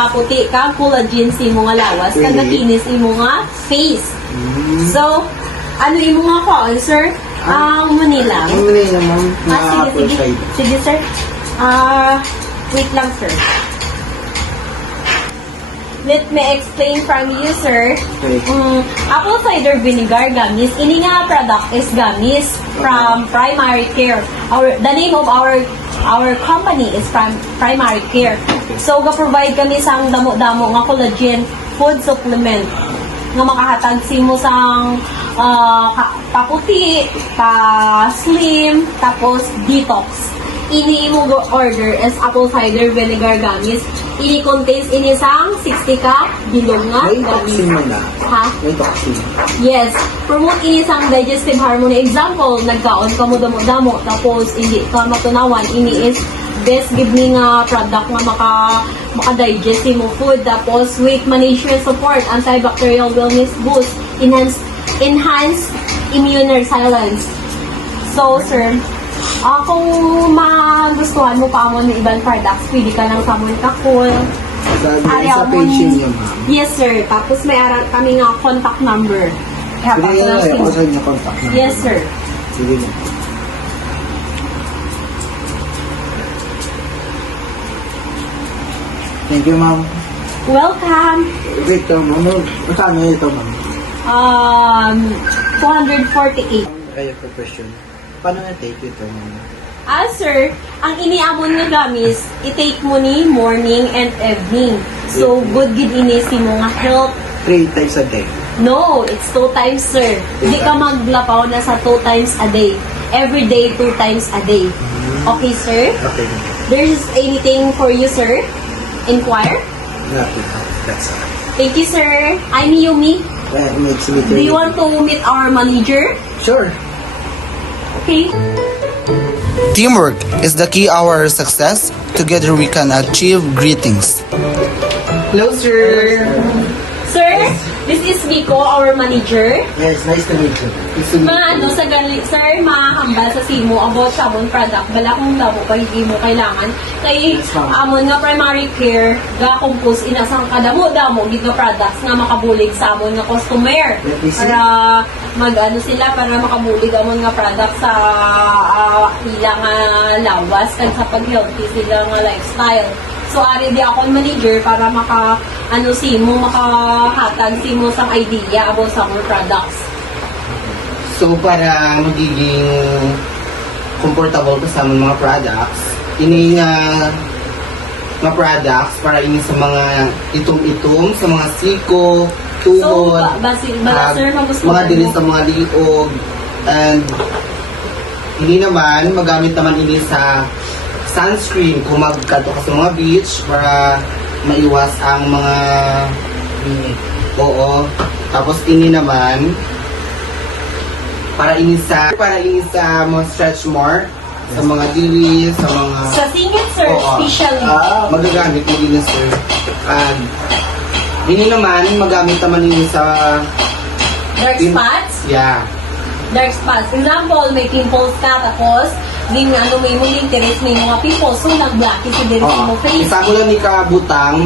paputi ka, collagen sa imo nga lawas, kag nakinis imo nga face. So, ano imo nga ko, sir? Ang Manila. Ang Manila, ma'am. Sige, sir. Wait lang, sir. Let me explain from you, sir. Okay. Apple cider vinegar gummies. Ini nga product is gummies from Primary Care. The name of our company is Primary Care. So, ga-provide kami sang damo-damo nga collagen food supplement nga makahatag simo sang paputi, pa-slim, tapos detox. Ini mo order is apple cider vinegar gummies. Ini contains ini sang 60 ka bilog nga May toxin mo na. Ha? May toxin. Yes. Promote ini sang digestive harmony. Example, nagkaon ka mo damo-damo tapos hindi ka matunawan. Ini is best give me nga product nga maka-digest mo food. Tapos weight management support, antibacterial wellness boost, enhance immune resilience. So, sir, kung magustuhan mo pa mo ng ibang products, pwede ka lang sa Moncacol. Sa page niyo, ma'am. Yes, sir. Tapos may kami nga contact number. Sige nga, ako sa inyo contact number. Yes, sir. Sige nga. Thank you, ma'am. Welcome. Wait, ma'am. Magkano ito, ma'am? 248. Kaya ko question. Paano na-take ito, ma'am? Sir, ang iniamon nga gamis, i-take mo ni morning and evening. So, good gid ini si mo nga health. 3 times a day. No, it's 2 times, sir. Hindi ka maglapaw na sa 2 times a day. Every day, 2 times a day. Okay, sir? Okay. There's anything for you, sir? Inquire? Nothing. That's all. Thank you, sir. I'm Yumi. Do you want to meet our manager? Sure. Okay. Teamwork is the key our success. Together we can achieve great things. Hello, sir. Sir, this is Vico, our manager. Yes, nice to meet you. Nice to meet you. Sa sir, mahambal sa simo about sa amon product. Bala kung labo pa hindi mo kailangan. Kay Yes, ma'am. amon nga primary care, ga-compose inasang kadamo-damo gito products nga makabulig sa amon nga customer. Let me see. Para sila para makabulig amon nga product sa ilang lawas kag sa pag-healthy sila nga lifestyle. So, ari di ako manager para makahatag simo sang idea about sa mga products. So para magiging comfortable ka sa mga products, ini nga products para ini sa mga itom-itom, sa mga siko, tuhod, Sir, mga dili sa mga liog, and hindi naman magamit naman ini sa sunscreen kung magkato ka sa mga beach para maiwas ang mga oo. Tapos ini naman para ini sa mga stretch mark sa mga dili, sa mga Sa singit, sir, Oo. especially. magagamit ini sir. And ini naman magamit naman ini sa Dark spots. yeah. Dark spots. Example, may pimples ka, tapos may mo interest may mga pimples, so nag-black si din mo face. Isa ko lang ni kabutang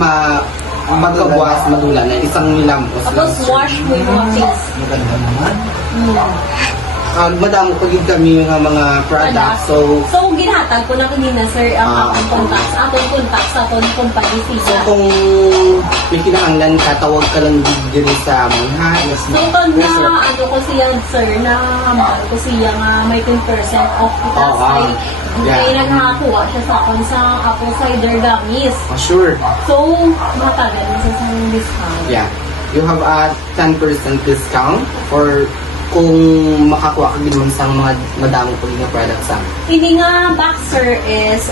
magkabuwas madula na isang nilampos Tapos wash mo yung mga face. Maganda naman. madamo pagid kami nga mga products. So Ginhatag ko na kanina, sir, ang atong contacts, sa atong company sila. kung may kinahanglan ka, tawag ka lang dito sa amin, ha? Yes, So, pag ko siya, sir, na ko siya nga may 10% off because ay naghakuha siya sa akin sa apple cider gummies. Sure. So, matagal na siya sa discount. Yeah. You have a 10% discount for kung makakuha ka din man sa mga madamo pag na products sa amin. Ini nga box, sir, is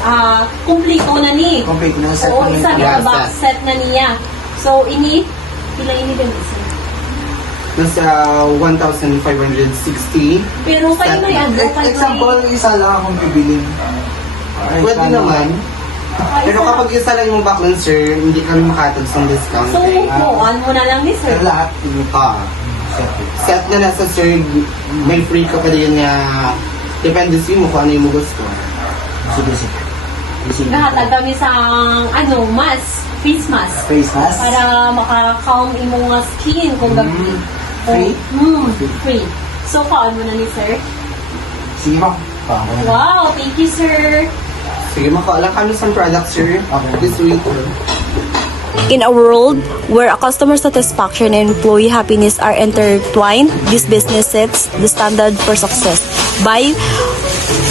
kumplito na ni. Complete na set Oo, na isa yun. na Yes, box set na niya. So, ilang ini din isa? Nasa 1,560. Pero kayo may Example, isa lang akong bibilin. Pwede naman. Pero kapag isa lang yung backline, sir, hindi kami makatag sa discount. So, kuhaan mo na lang ni sir. Pero lahat, Set na nasa sir, may free ka pa din na depende sa mo kung ano yung mo gusto. sige. Nahatag kami sa, mas face mask. Face mask. Para maka-calm imong nga skin kung gabi. Free? Free. So, kaon mo na ni sir. Sige mo. Pako na. Wow, thank you sir. Sige, makaalam kami sa product, sir. Okay. This week. In a world where customer satisfaction and employee happiness are intertwined, this business sets the standard for success. By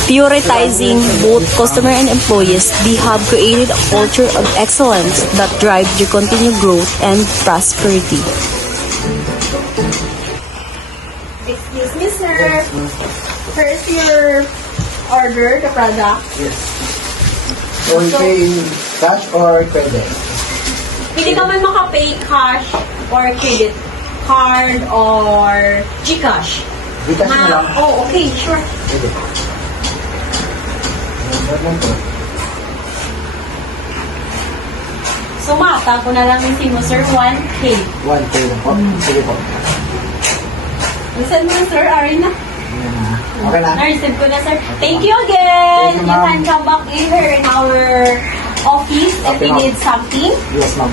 prioritizing both customer and employees, we have created a culture of excellence that drives the continued growth and prosperity. Excuse me sir. First your order, the product. Yes. So, we pay in cash or credit? Hindi ka man maka-pay cash or credit card or Gcash. Gcash na lang. Oh, okay, sure. Pwede. So, mata ko na lang yung mo, sir, 1K. 1K lang po. Sige po. Listen mo na, sir, Arin na. Ayan na. Okay na. Na-receive ko na, sir. Thank you again. Thank you, You ma'am. can come back in here in our office if Okay, you ma'am. need something. Yes, ma'am.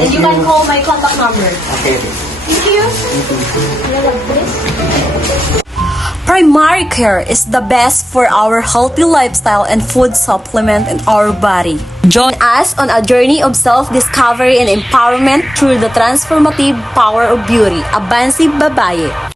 And you can call my contact number. Okay. Thank you. You love this? Primary care is the best for our healthy lifestyle and food supplement in our body. Join us on a journey of self-discovery and empowerment through the transformative power of beauty. Abansi Babaye.